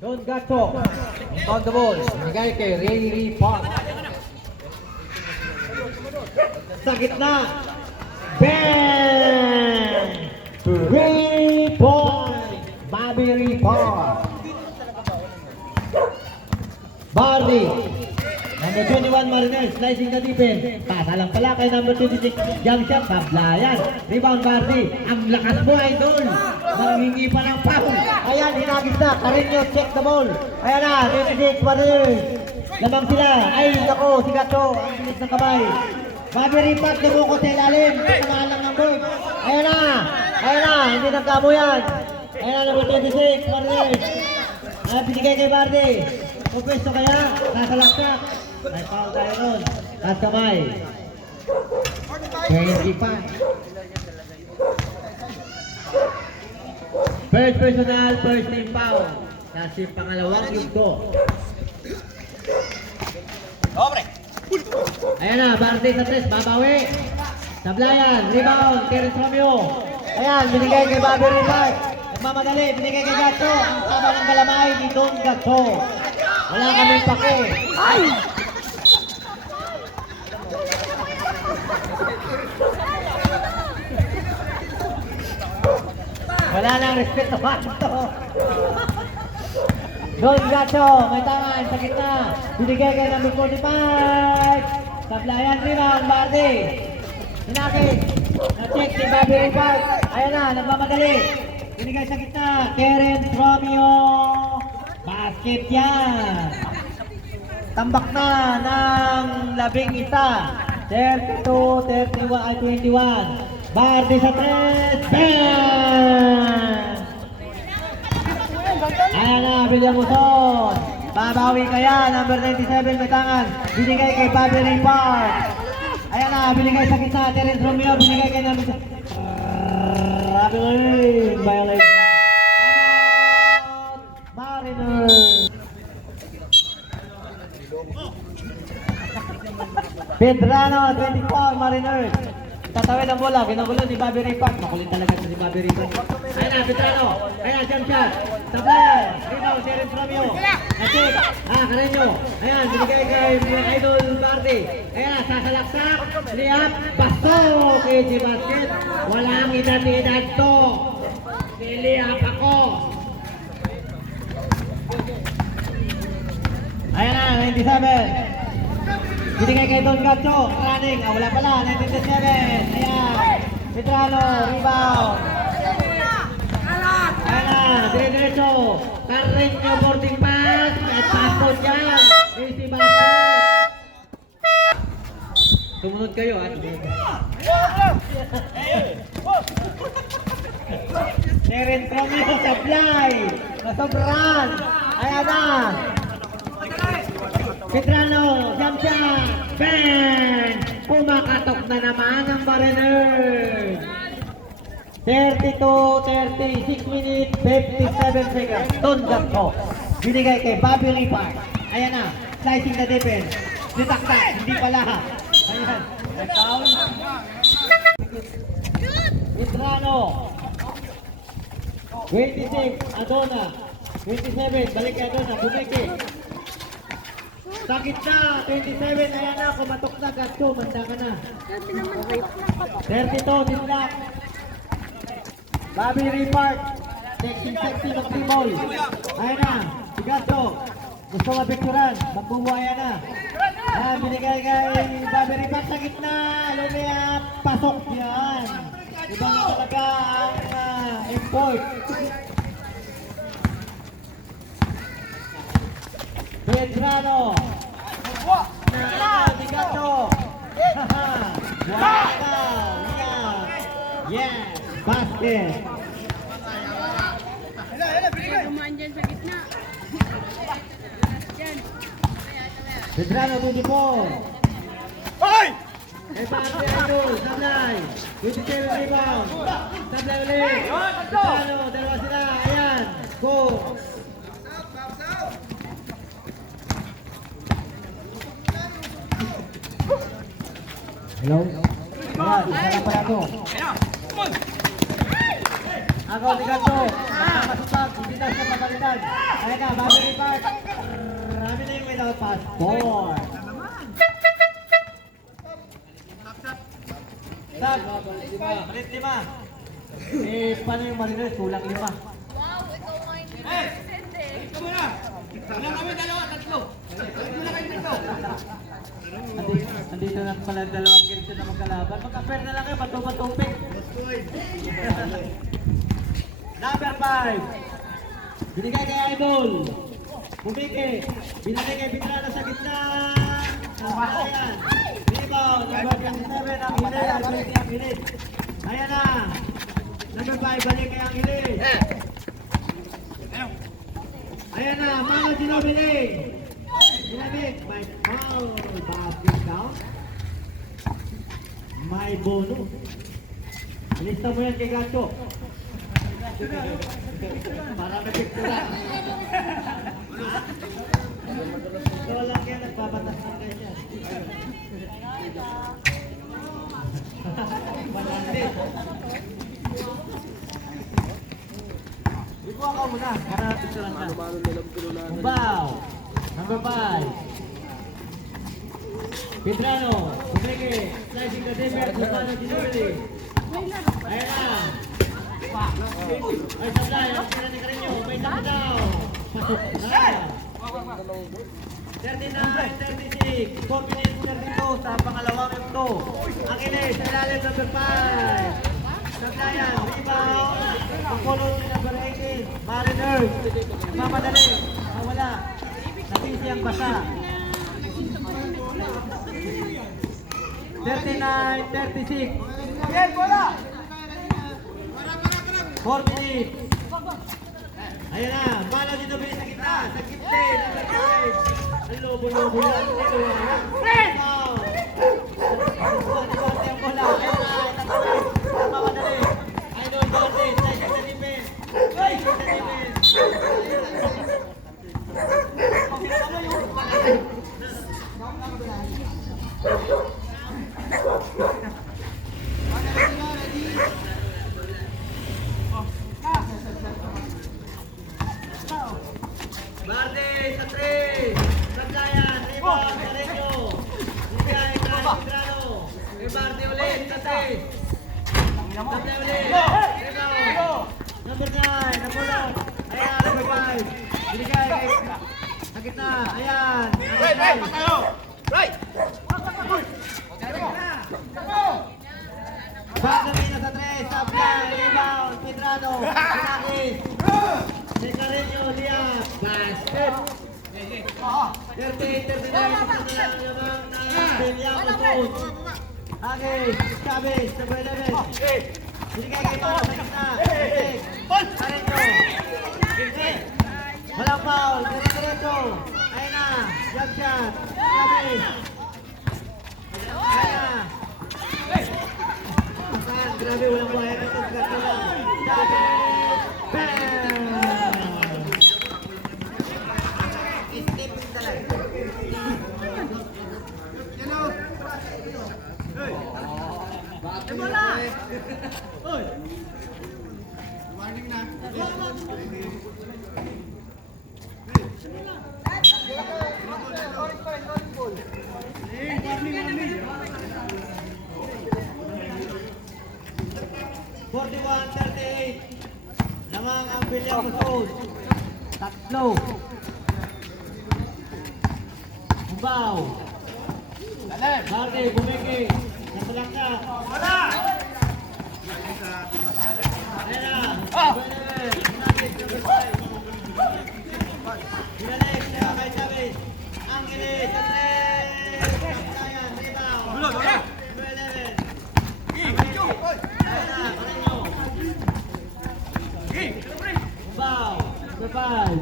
Don Gato. On the ball. Binigay kay Ray Park. Sa gitna. Bang! Ray Park. Bobby Ray Park. Bardi. Number 21 Mariners, slicing the defense. Pasa lang pala kay number 26, jump shot, sablayan. Rebound Bardi. Ang lakas mo, idol. Nanghingi pa ng foul. Ayan, hinagis na. Carreño, check the ball. Ayan na, 26 Mariners. Lamang sila. Ay, nako, si Gato. Ang bilis ng kamay. Bobby Ripat, nabuko sa ilalim. Tamahan lang ng board. Ayan na. Ayan na, hindi nagkamo yan. Ayan na, number 26 Mariners. Ayan, binigay kay Bardi. Pupwesto kaya, nasalaksak. May foul tayo nun. At kamay. 25. First personal, first team foul. Kasi yung pangalawang yugto. Dobre. Ayan na, Bardi sa tres, babawi. Sablayan, rebound, Terence Romeo. Ayan, binigay kay Bobby Ribay. Nagmamadali, binigay kay Gato. Ang tama ng galamay ni Don Gato. Wala kaming pake. Ay! Wala nang respeto ba ito? Don Gato, may tangan sa gitna. Binigay kay number 45. Sablayan, rebound, Bardi. Hinakit. Na-check si Bobby Ribay. Ayan na, nagmamadali. Binigay sa gitna. Terence Romeo. Basket yan. Tambak na ng 11. 32, 31, 21. Bardi sa 3. Bang! Ayan na, William Muson. Babawi kaya, number 97 may tangan. Binigay kay Bobby Ray Park. Ayan na, binigay sa gitna. Terence Romeo, binigay kay number 7. Bobby Ray, violation. Mariners. Pedrano, 24, Mariners. Tatawid ang bola, ginugulo ni Bobby Ray Park. Makulit talaga si Bobby Ray Park. Ayan na, Pedrano. Ayan, jump shot. Sablayan. Rebound, Terence Romeo. Achik. Carreño. Ayan, binigay kay Idol Bardi. Ayan, sasalaksak. Liap. Basto. KG Basket. Walang edad-edad to. Niliap ako. Ayan na, 97. Binigay kay Don Gato, running, wala pala, 97. Ayan, Pedrano, rebound. Ayan na, dire-diretso. Carreño, boarding pass, at passport yan. Easy basket. Tumunod kayo, ha? Terence Romeo, supply. Nasobran. Ayan na. Pedrano, jump shot, bang! Pumakatok na naman ang Mariners. 32, 36 minutes, 57 seconds. Don Gato, binigay kay Bobby Ray Park. Ayan na, slicing the defense. Ditaktak, hindi pala. Ayan, may foul. Pedrano. 26, Adona. 27, balik kay Adona, bumiki. Sa gitna, 27, ayan na, kumatok na, Gato, manda ka na. 32, dislak. Bobby Ray Park, sexy mag-3-ball. Ayan na, si Gato, gusto mapicturan, magbubuhaya na. Ayan, binigay kay Bobby Ray Park sa gitna, lumiyap, pasok yan. Ibang talaga ang import. Pedrano. Gato. Yes, basket. Kumaan dyan sa gitna. Dyan. Pedrano, 24. Hoy! Basket, idol, sablay. 27 rebound. Sablay ulit. Pedrano, dalawa sila. Ayan, go. Hello? Ayan, isa pa ako. Ako, di Gato. Nakakasutag, hindi na siya papalitan. Ayan na, Bobby Park. Marami na yung without pass. 4. Sag, palit 5. Eh, paano yung Mariners? Kulang 5. Wow, ikaw nga hindi present eh. Ito muna. Wala kami dalawa, tatlo. Wala kami tatlo. Andito na pala ang dalawang kills na magkalaban. Magka-pair na lang kayo, bato-batupin. Number 5. Binigay kay Idol. Bumike. Binigay kay Bitrano sa gitna. Ayan. Rebound. Number 27 ang Hilit. Ang Hilit ang Hilit. Ayan na. Number 5. Balik kay ang Hilit. Ayan na. Mano Ginobili. Ginamit. May foul. Basket down. May bonus. Lista mo yan kay Gacho. Para may pictura. Ito lang yan, nagpapatas ng ganyan. 100. Ikuha ka muna, para picturean ka. Bow. Number 5. Pedrano, Kumeke, slicing the Denver, Guzmano, Ginobili. Ayan na. Ay, sablay, ang tira ni Carreño, may tap down. Pasok na. 39, 36, 4 minutes, 32 sa pangalawang minuto. Ang ilis, sa ilalim number 5. Sablayan, rebound. Pagpulot ni number 18, Mariners. Nagmamadali, nawala. Nasisi ang basa. 39, 36. Yan, bola! 4 minutes. Ayan na, Mano Ginobili sa gitna, sa gitna, number 5. Ang lobo-lobo lang. Foul. Duwarte ang bola. Ayan na, nagmamadali. Idol Duwarte, slicing sa defense. Slicing sa defense. Barde sa 3. Sablayan, rebound, Carreño. Bigay kay Pedrano. Barde ulit sa 3. Sablay ulit. Rebound. Number 9, napulot. Ayan, number 5. Binigay kay sa gitna. Ayan. Right, patayo. Right. Bagdamina sa 3. Sablay, rebound, Pedrano. Pinakis. Si Carreño, Liam. Basket. 38, 39. Lamang ng William Coach. Agis, Chavez, number 11. Binigay kay Mano sa gitna. Carreño. Walang foul. Diretso. Ayun na. Jump shot. Chavez. Ayun na. Ayan, grabe, walang wire. Ito, gato lang. Chavez. Bam! Stepping talaga. Oy! Warning. 41-38. Lamang ang William Coach. Tatlo. Umbaw. Barde, Bumeke. Nasalang ka. Wala! Ayan na. Binalik, number 5. Binalik, kay Chavez. Ang ilis, sa 3. Ayan, rebound. Number 11. Ayan na, Carreño. Umbaw, number 5.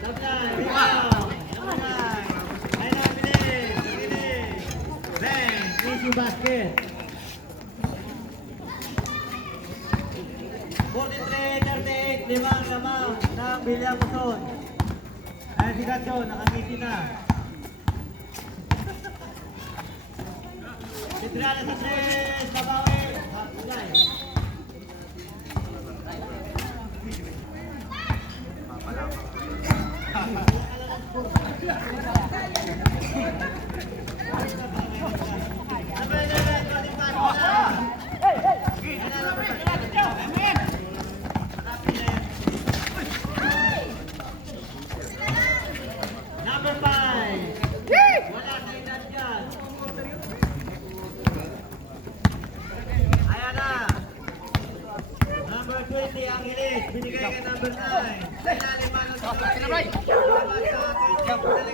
Sablay, rebound. Number 9. Ayan na, bilis. Bang, easy basket. 43-38, lamang ng William Luzon. Ayan si Gacho, nakangiti na. Sidrala sa 3, babawi. Hapulay. Number 5. Wala sa edad yan. Ayan na. Number 20, Angeles. Binigay kay number 9. Sa ilalim, Manong. Labas sa akin.